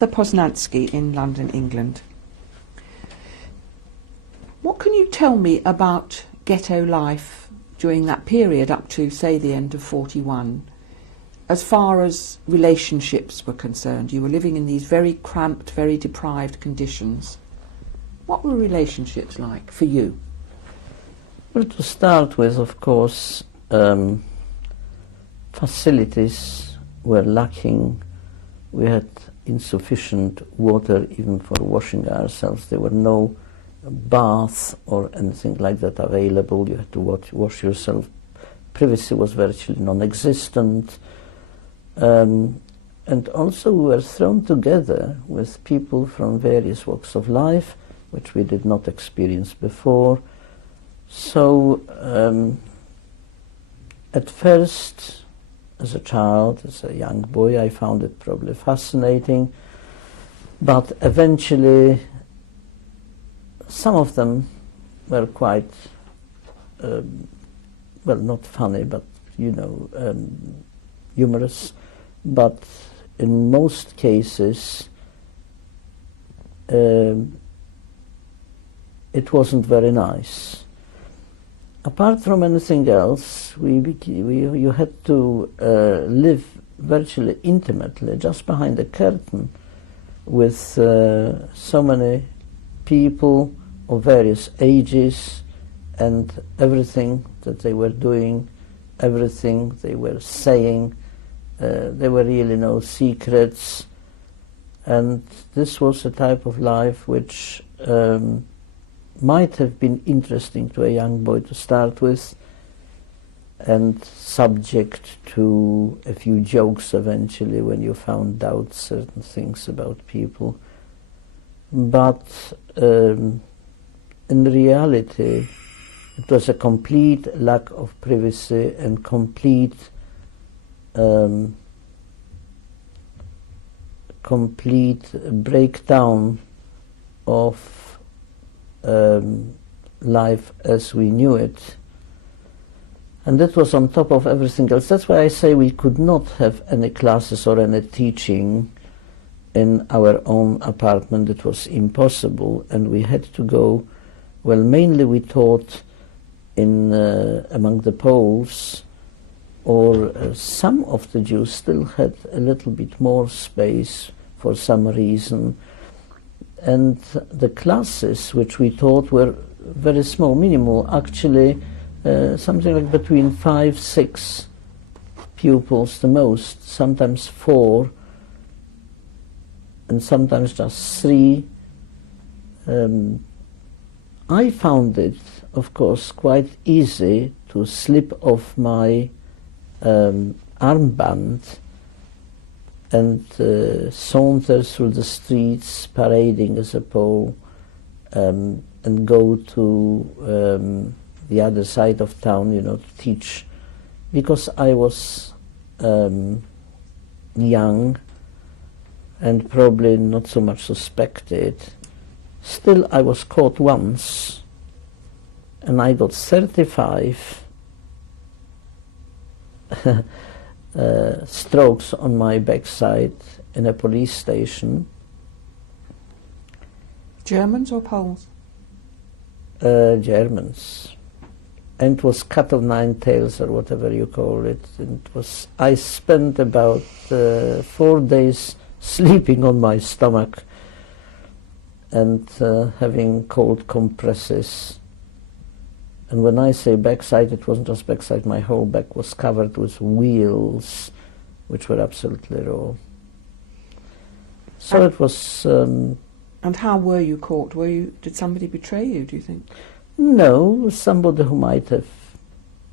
the Poznanski in London, England. What can you tell me about ghetto life during that period up to, say, the end of 41? As far as relationships were concerned, you were living in these very cramped, very deprived conditions. What were relationships like for you? Well, to start with, of course, facilities were lacking. We had insufficient water even for washing ourselves. There were no baths or anything like that available. You had to wash yourself. Privacy was virtually non-existent. And also we were thrown together with people from various walks of life, which we did not experience before. So at first, as a child, as a young boy, I found it probably fascinating, but eventually some of them were quite, well, not funny, but, you know, humorous, but in most cases it wasn't very nice. Apart from anything else, you had to live virtually intimately, just behind the curtain, with so many people of various ages, and everything that they were doing, everything they were saying, there were really no secrets, and this was a type of life which might have been interesting to a young boy to start with, and subject to a few jokes eventually when you found out certain things about people. But in reality, it was a complete lack of privacy and complete breakdown of life as we knew it. And that was on top of everything else. That's why I say we could not have any classes or any teaching in our own apartment. It was impossible, and we had to go, well, mainly we taught in among the Poles, or some of the Jews still had a little bit more space for some reason, and the classes which we taught were very small, minimal, actually something like between 5, 6 pupils the most, sometimes 4, and sometimes just 3. I found it, of course, quite easy to slip off my armband and saunter through the streets, parading as a Pole, and go to the other side of town, you know, to teach, because I was young and probably not so much suspected. Still, I was caught once, and I got 35 strokes on my backside in a police station. Germans or Poles? Germans. And it was cut of 9 tails, or whatever you call it. And it was, I spent about 4 days sleeping on my stomach and having cold compresses. And when I say backside, it wasn't just backside, my whole back was covered with wheels, which were absolutely raw. So it was... and how were you caught? Did somebody betray you, do you think? No, somebody who might have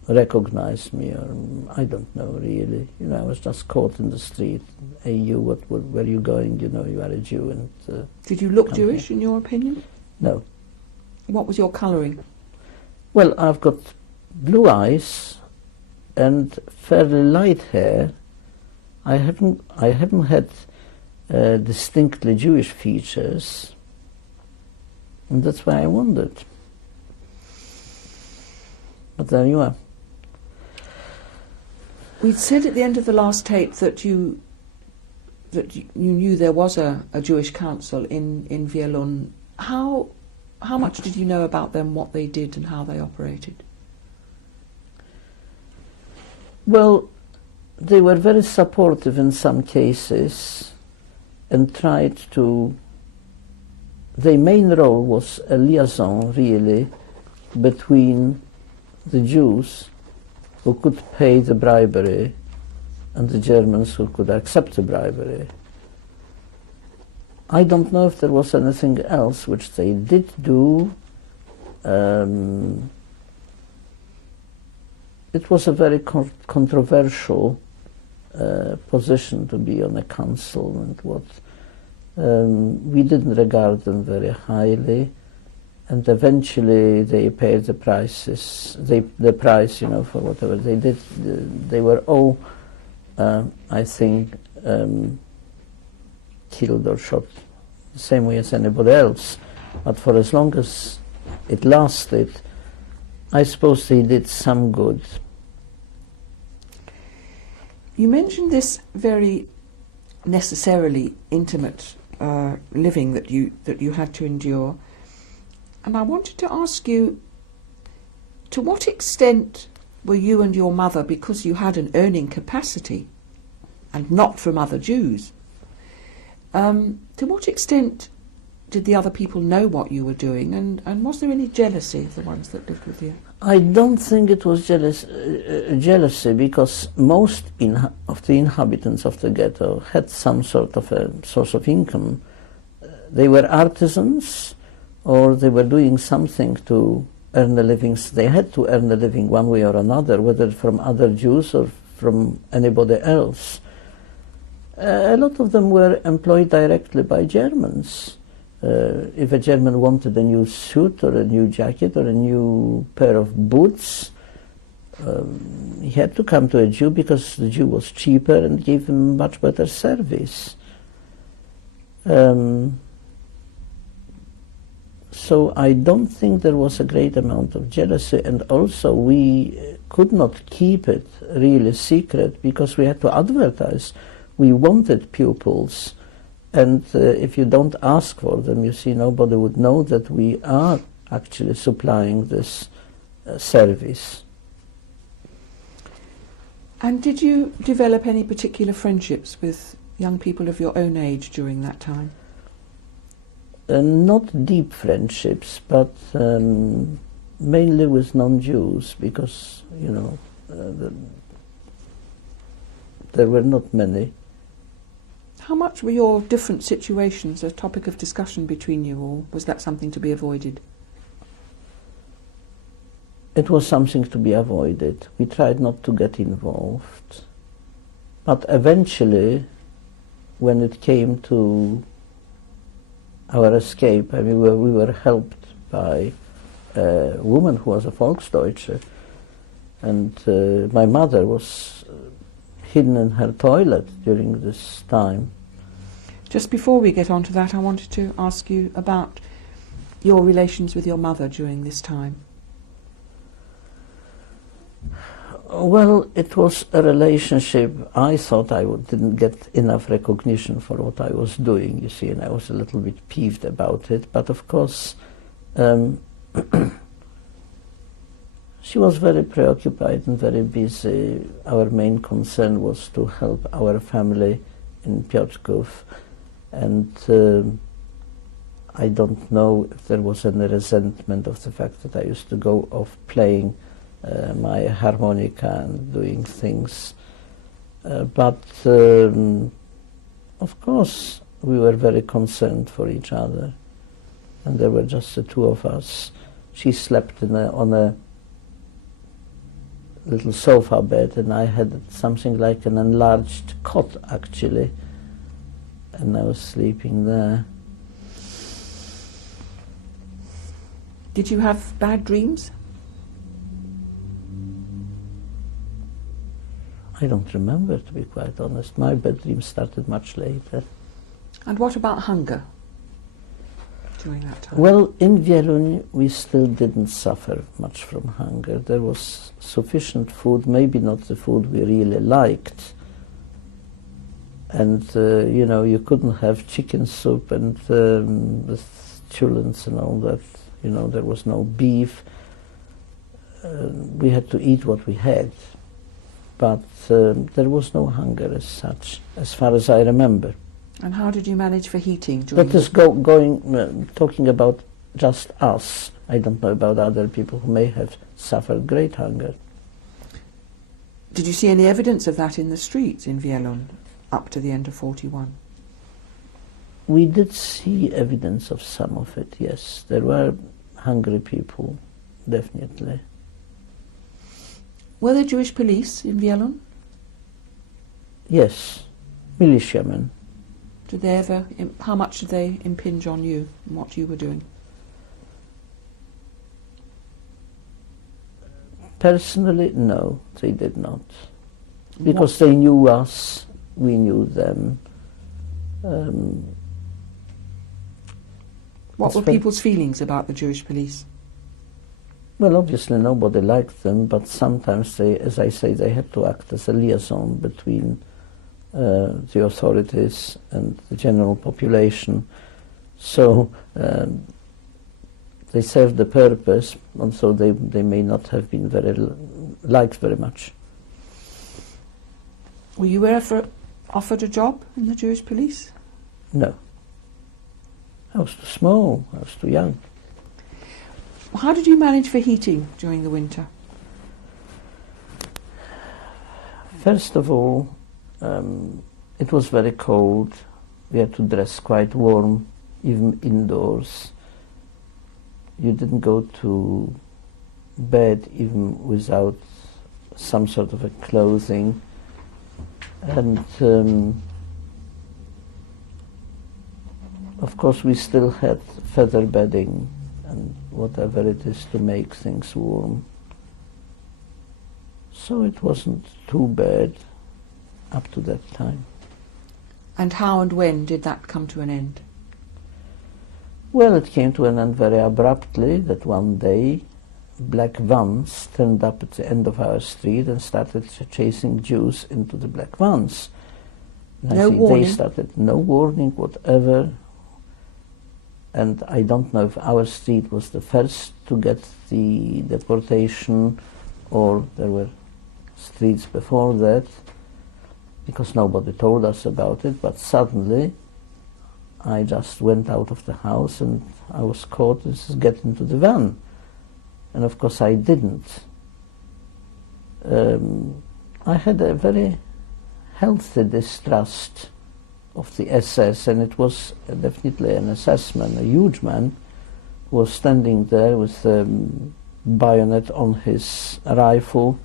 recognized me, or I don't know really. You know, I was just caught in the street. Hey, you, where are you going? You know, you are a Jew. And did you look Jewish, in your opinion? No. What was your colouring? Well, I've got blue eyes and fairly light hair. I haven't had distinctly Jewish features, and that's why I wondered. But there you are. We said at the end of the last tape that you that you knew there was a Jewish council in Wielun. How much did you know about them, what they did and how they operated? Well, they were very supportive in some cases and tried to... Their main role was a liaison, really, between the Jews who could pay the bribery and the Germans who could accept the bribery. I don't know if there was anything else which they did do. It was a very controversial position to be on a council, and what we didn't regard them very highly, and eventually they paid the prices. The price, you know, for whatever they did. They were all, I think, killed or shot the same way as anybody else. But for as long as it lasted, I suppose they did some good. You mentioned this very necessarily intimate living that you had to endure, and I wanted to ask you, to what extent were you and your mother, because you had an earning capacity and not from other Jews, to what extent did the other people know what you were doing, and was there any jealousy of the ones that lived with you? I don't think it was jealousy, because most of the inhabitants of the ghetto had some sort of a source of income. They were artisans, or they were doing something to earn a living. They had to earn a living one way or another, whether from other Jews or from anybody else. A lot of them were employed directly by Germans. If a German wanted a new suit or a new jacket or a new pair of boots, he had to come to a Jew because the Jew was cheaper and gave him much better service. So I don't think there was a great amount of jealousy, and also we could not keep it really secret because we had to advertise. We wanted pupils. And if you don't ask for them, you see, nobody would know that we are actually supplying this service. And did you develop any particular friendships with young people of your own age during that time? Not deep friendships, but mainly with non-Jews, because, you know, there were not many. How much were your different situations a topic of discussion between you, or was that something to be avoided? It was something to be avoided. We tried not to get involved. But eventually, when it came to our escape, I mean, we were helped by a woman who was a Volksdeutsche, and my mother was hidden in her toilet during this time. Just before we get on to that, I wanted to ask you about your relations with your mother during this time. Well, it was a relationship. I thought I didn't get enough recognition for what I was doing, you see, and I was a little bit peeved about it. But of course, she was very preoccupied and very busy. Our main concern was to help our family in Piotrków, and I don't know if there was any resentment of the fact that I used to go off playing my harmonica and doing things. But of course we were very concerned for each other, and there were just the two of us. She slept on a little sofa bed, and I had something like an enlarged cot actually, and I was sleeping there. Did you have bad dreams? I don't remember, to be quite honest. My bad dreams started much later. And what about hunger during that time? Well, in Wielun we still didn't suffer much from hunger. There was sufficient food, maybe not the food we really liked, And, you know, you couldn't have chicken soup and with chulents and all that. You know, there was no beef. We had to eat what we had. But there was no hunger as such, as far as I remember. And how did you manage for heating? During That is talking about just us. I don't know about other people who may have suffered great hunger. Did you see any evidence of that in the streets in Wielun up to the end of 41? We did see evidence of some of it, yes. There were hungry people, definitely. Were there Jewish police in Wielun? Yes, militiamen. Did they ever? How much did they impinge on you and what you were doing? Personally, no, they did not. Because they knew us, we knew them. What were people's feelings about the Jewish police? Well, obviously nobody liked them, but sometimes they, as I say, they had to act as a liaison between the authorities and the general population. So they served the purpose, and so they may not have been liked very much. Were you ever offered a job in the Jewish police? No. I was too small, I was too young. How did you manage for heating during the winter? First of all, it was very cold. We had to dress quite warm, even indoors. You didn't go to bed even without some sort of a clothing. And of course we still had feather bedding and whatever it is to make things warm. So it wasn't too bad up to that time. And how and when did that come to an end? Well, it came to an end very abruptly, that one day black vans turned up at the end of our street and started chasing Jews into the black vans. No warning? They started, no warning whatever. And I don't know if our street was the first to get the deportation or there were streets before that, because nobody told us about it, but suddenly I just went out of the house and I was caught, get into the van. And of course I didn't. I had a very healthy distrust of the SS, and it was definitely an SS man, a huge man, who was standing there with a bayonet on his rifle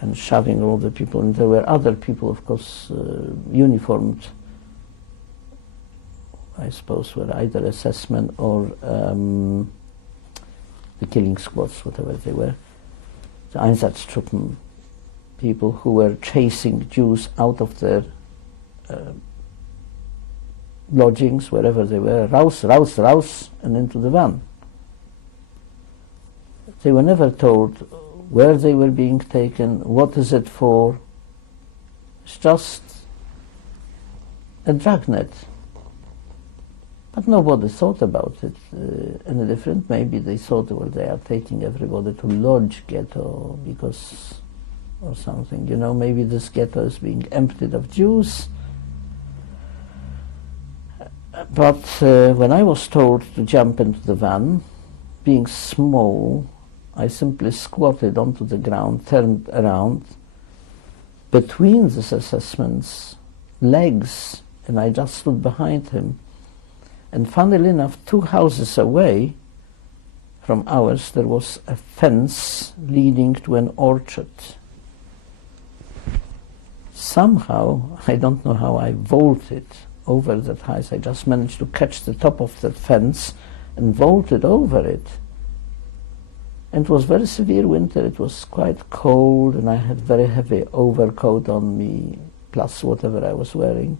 and shoving all the people. And there were other people, of course, uniformed, I suppose, were either SS men or the killing squads, whatever they were, the Einsatztruppen people who were chasing Jews out of their lodgings, wherever they were, raus, raus, raus, and into the van. They were never told where they were being taken, what is it for. It's just a dragnet. But nobody thought about it any different. Maybe they thought, well, they are taking everybody to Lodz ghetto because, or something. You know, maybe this ghetto is being emptied of Jews. But when I was told to jump into the van, being small, I simply squatted onto the ground, turned around, between this assessment's legs, and I just stood behind him. And funnily enough, 2 houses away from ours, there was a fence leading to an orchard. Somehow, I don't know how I vaulted over that house. I just managed to catch the top of that fence and vaulted over it. And it was very severe winter. It was quite cold, and I had very heavy overcoat on me, plus whatever I was wearing.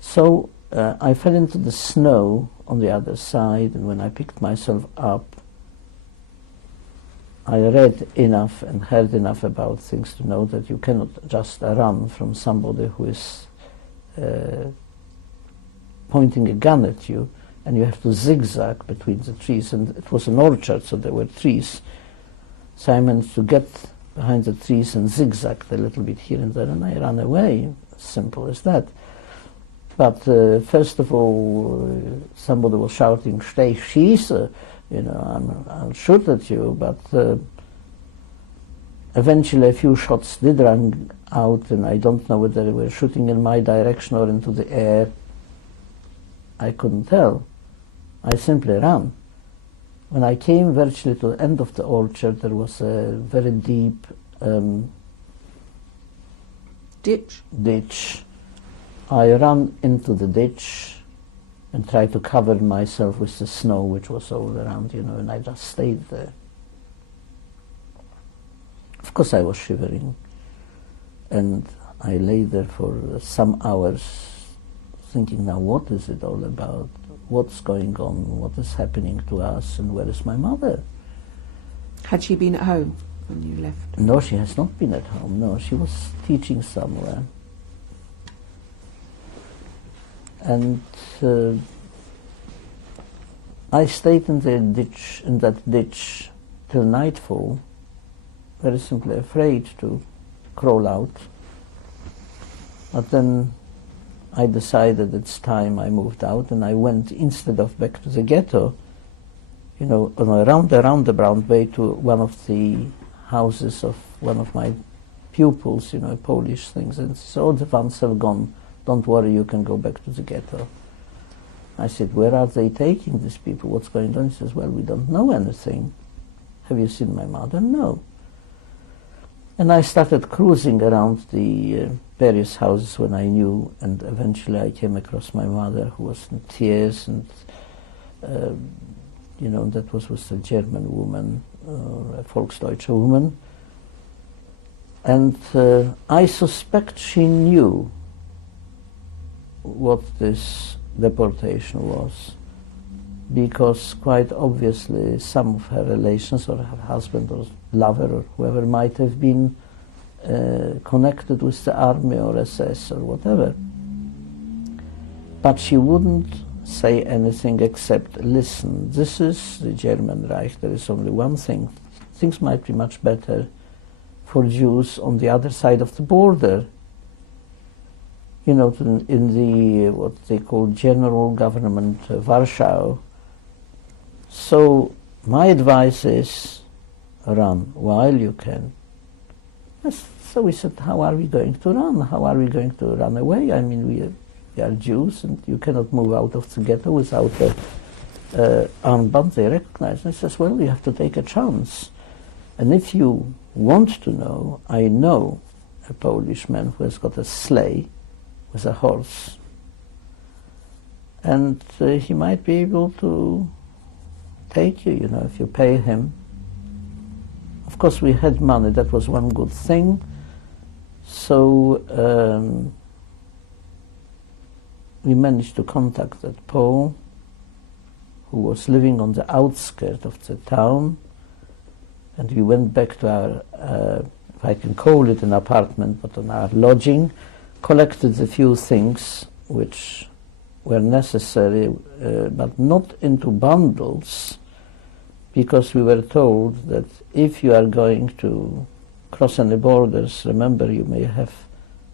So I fell into the snow on the other side, and when I picked myself up, I read enough and heard enough about things to know that you cannot just run from somebody who is pointing a gun at you, and you have to zigzag between the trees, and it was an orchard, so there were trees. So I managed to get behind the trees and zigzagged a little bit here and there, and I ran away. Simple as that. But first of all, somebody was shouting, "Stay schieße," you know, I'll shoot at you. But eventually a few shots did run out, and I don't know whether they were shooting in my direction or into the air. I couldn't tell. I simply ran. When I came virtually to the end of the orchard, there was a very deep ditch. I ran into the ditch and tried to cover myself with the snow which was all around, you know, and I just stayed there. Of course I was shivering, and I lay there for some hours thinking, now what is it all about? What's going on? What is happening to us? And where is my mother? Had she been at home when you left? No, she has not been at home. No, she was teaching somewhere. And I stayed in that ditch till nightfall, very simply afraid to crawl out. But then I decided it's time I moved out, and I went, instead of back to the ghetto, you know, on a roundabout way to one of the houses of one of my pupils, you know, Polish things, and so the ones have gone. Don't worry, you can go back to the ghetto. I said, where are they taking these people? What's going on? He says, well, we don't know anything. Have you seen my mother? No. And I started cruising around the various houses when I knew, and eventually I came across my mother, who was in tears, and you know, that was with a German woman, a Volksdeutsche woman. And I suspect she knew what this deportation was, because quite obviously some of her relations, or her husband or lover or whoever, might have been connected with the army or SS or whatever. But she wouldn't say anything except, listen, this is the German Reich, there is only one thing. Things might be much better for Jews on the other side of the border. You know, in the, what they call General Government Warsaw. So my advice is, run while you can. So we said, how are we going to run? How are we going to run away? I mean, we are Jews, and you cannot move out of the ghetto without an armband. They recognize. And he says, well, you have to take a chance. And if you want to know, I know a Polish man who has got a sleigh with a horse, and he might be able to take you, you know, if you pay him. Of course, we had money, that was one good thing. So we managed to contact that Pole, who was living on the outskirts of the town, and we went back to our, if I can call it an apartment, but on our lodging, collected the few things which were necessary, but not into bundles, because we were told that if you are going to cross any borders, remember, you may have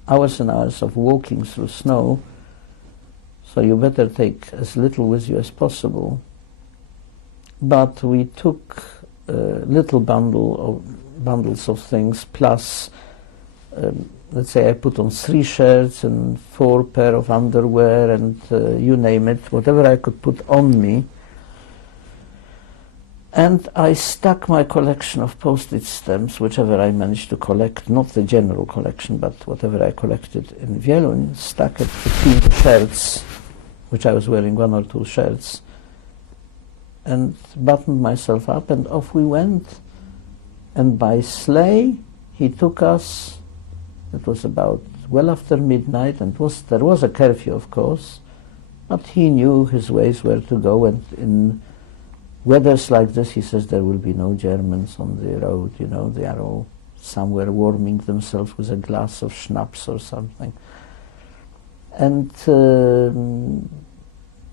hours and hours of walking through snow, so you better take as little with you as possible. But we took little bundles of things, plus let's say I put on 3 shirts and 4 pair of underwear, and you name it, whatever I could put on me. And I stuck my collection of postage stamps, whichever I managed to collect, not the general collection, but whatever I collected in Wieluń, stuck it between the shirts, which I was wearing, 1 or 2 shirts, and buttoned myself up, and off we went. And by sleigh, he took us. It was about well after midnight, and there was a curfew, of course, but he knew his ways where to go, and in weathers like this, he says, there will be no Germans on the road, you know, they are all somewhere warming themselves with a glass of schnapps or something. And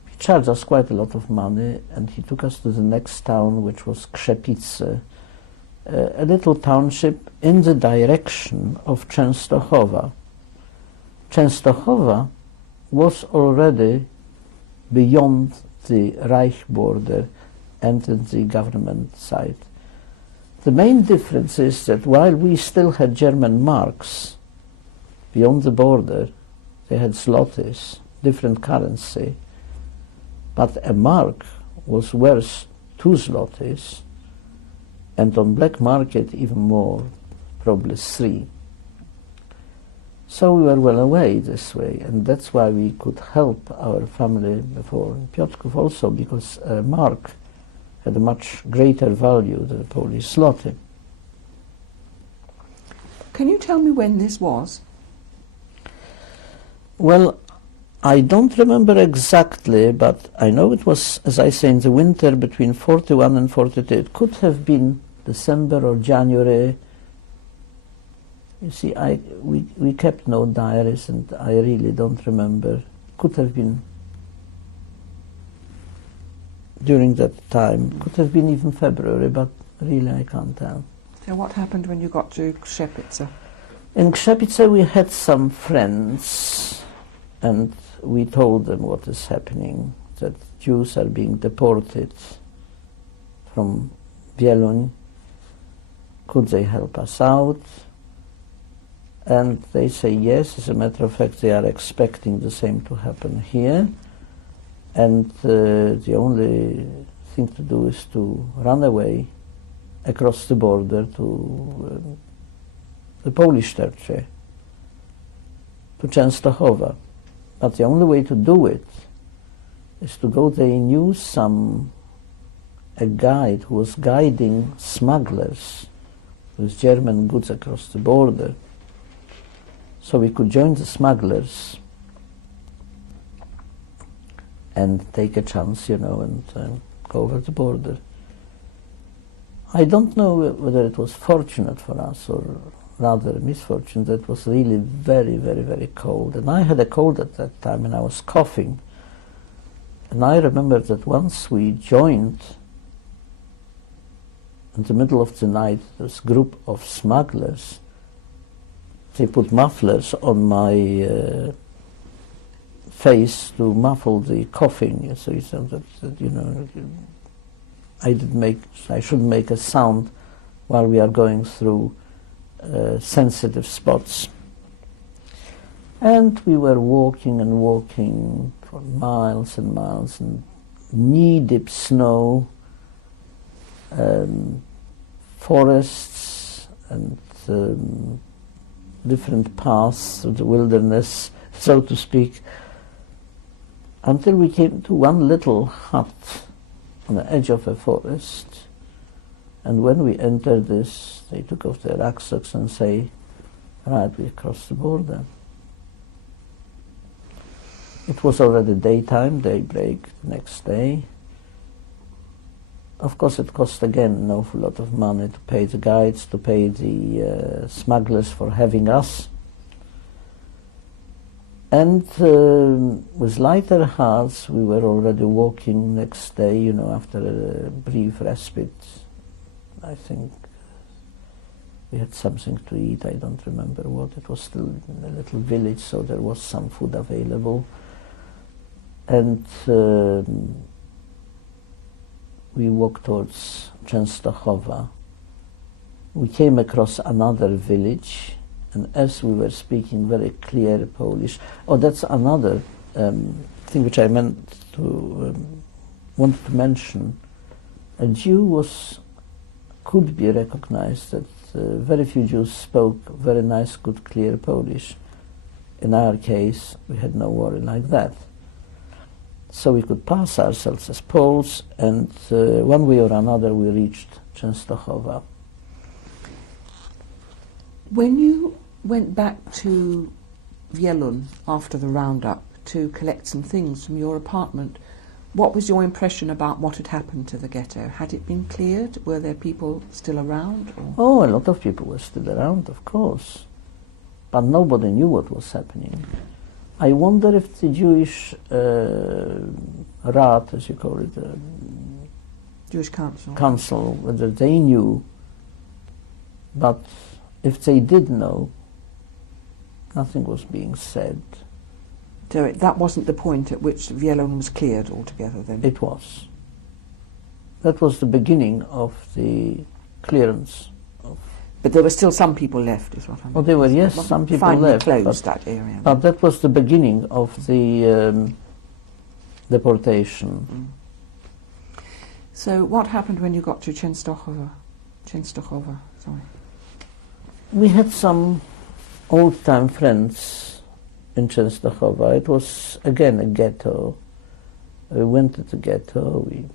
he charged us quite a lot of money, and he took us to the next town, which was Krzepice, a little township in the direction of Częstochowa. Częstochowa was already beyond the Reich border and in the government side. The main difference is that while we still had German marks beyond the border, they had zlotys, different currency, but a mark was worth 2 zlotys, and on black market even more, probably 3. So we were well away this way, and that's why we could help our family before Piotrków also, because a mark had a much greater value than the Polish zloty. Can you tell me when this was? Well, I don't remember exactly, but I know it was, as I say, in the winter between 41 and 42. It could have been December or January. You see, we kept no diaries, and I really don't remember. Could have been during that time. Could have been even February, but really I can't tell. So what happened when you got to Krzepice? In Krzepice we had some friends, and we told them what is happening, that Jews are being deported from Wieluń. Could they help us out? And they say yes. As a matter of fact, they are expecting the same to happen here. And the only thing to do is to run away across the border to the Polish territory, to Częstochowa. But the only way to do it is to go. They knew a guide who was guiding smugglers with German goods across the border. So we could join the smugglers and take a chance, and go over the border. I don't know whether it was fortunate for us or rather a misfortune that it was really very, very, very cold. And I had a cold at that time and I was coughing. And I remember that once we joined, in the middle of the night, this group of smugglers, they put mufflers on my face to muffle the coughing, so he said that I shouldn't make a sound while we are going through sensitive spots. And we were walking and walking for miles and miles in knee-deep snow, forests and different paths through the wilderness, so to speak, until we came to one little hut on the edge of a forest. And when we entered this, they took off their rucksacks and say, right, we crossed the border. It was already daytime, daybreak, the next day. Of course, it cost again an awful lot of money to pay the guides, to pay the smugglers for having us. And with lighter hearts, we were already walking next day, after a brief respite. I think we had something to eat, I don't remember what. It was still in a little village, so there was some food available. And we walked towards Częstochowa. We came across another village, and as we were speaking very clear Polish, that's another thing which I wanted to mention. A Jew could be recognized that very few Jews spoke very nice, good, clear Polish. In our case, we had no worry like that. So we could pass ourselves as Poles, and one way or another we reached Częstochowa. When you went back to Wieluń after the roundup to collect some things from your apartment, what was your impression about what had happened to the ghetto? Had it been cleared? Were there people still around? Oh, a lot of people were still around, of course. But nobody knew what was happening. I wonder if the Jewish Rat, as you call it, Jewish Council. council, whether they knew, but if they did know, nothing was being said. So that wasn't the point at which Vielon was cleared altogether then? It was. That was the beginning of the clearance. But there were still some people left, is what I mean. Well, there were, yes, some people finally left. Closed that area. But that was the beginning of the deportation. Mm. So what happened when you got to Częstochowa? Sorry. We had some old-time friends in Częstochowa. It was, again, a ghetto. We went to the ghetto, we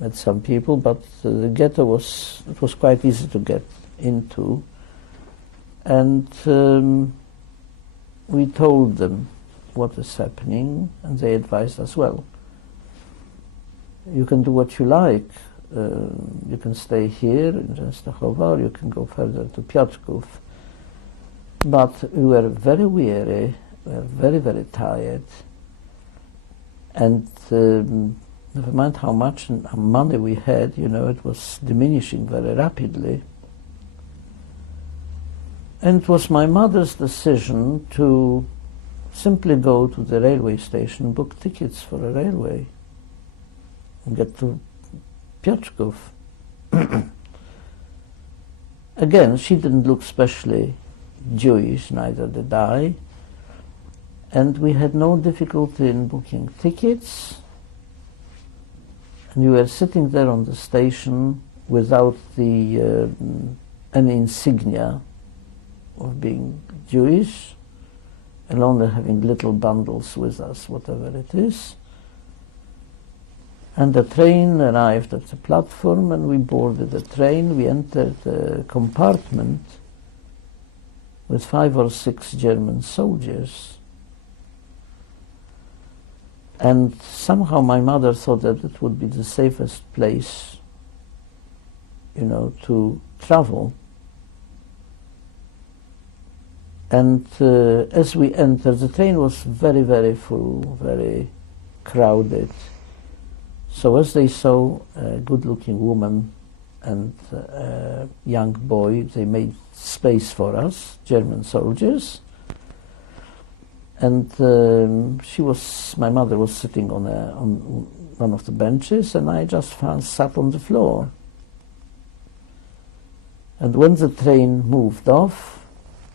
met some people, but the ghetto was quite easy to get into. And we told them what is happening, and they advised us, well, you can do what you like. You can stay here in Częstochowa, or you can go further to Piotrków. But we were very weary, we were very, very tired, and never mind how much money we had, you know, it was diminishing very rapidly. And it was my mother's decision to simply go to the railway station, book tickets for a railway, and get to Piotrków. Again, she didn't look specially Jewish, neither did I, and we had no difficulty in booking tickets, and we were sitting there on the station without the any insignia of being Jewish, and only having little bundles with us, whatever it is. And the train arrived at the platform, and we boarded the train. We entered a compartment with 5 or 6 German soldiers. And somehow my mother thought that it would be the safest place, you know, to travel. And as we entered, the train was very, very full, very crowded. So as they saw a good-looking woman and a young boy, they made space for us, German soldiers. And my mother was sitting on one of the benches, and I just sat on the floor. And when the train moved off,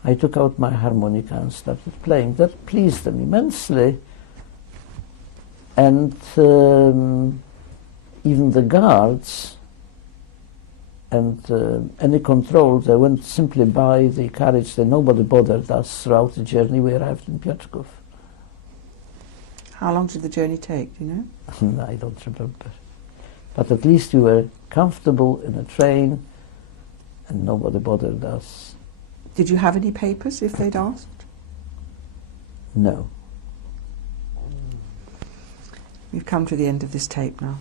I took out my harmonica and started playing. That pleased them immensely. And even the guards and any control, they went simply by the carriage. Nobody bothered us throughout the journey. We arrived in Piotrków. How long did the journey take, do you know? I don't remember. But at least we were comfortable in a train, and nobody bothered us. Did you have any papers if they'd asked? No. We've come to the end of this tape now.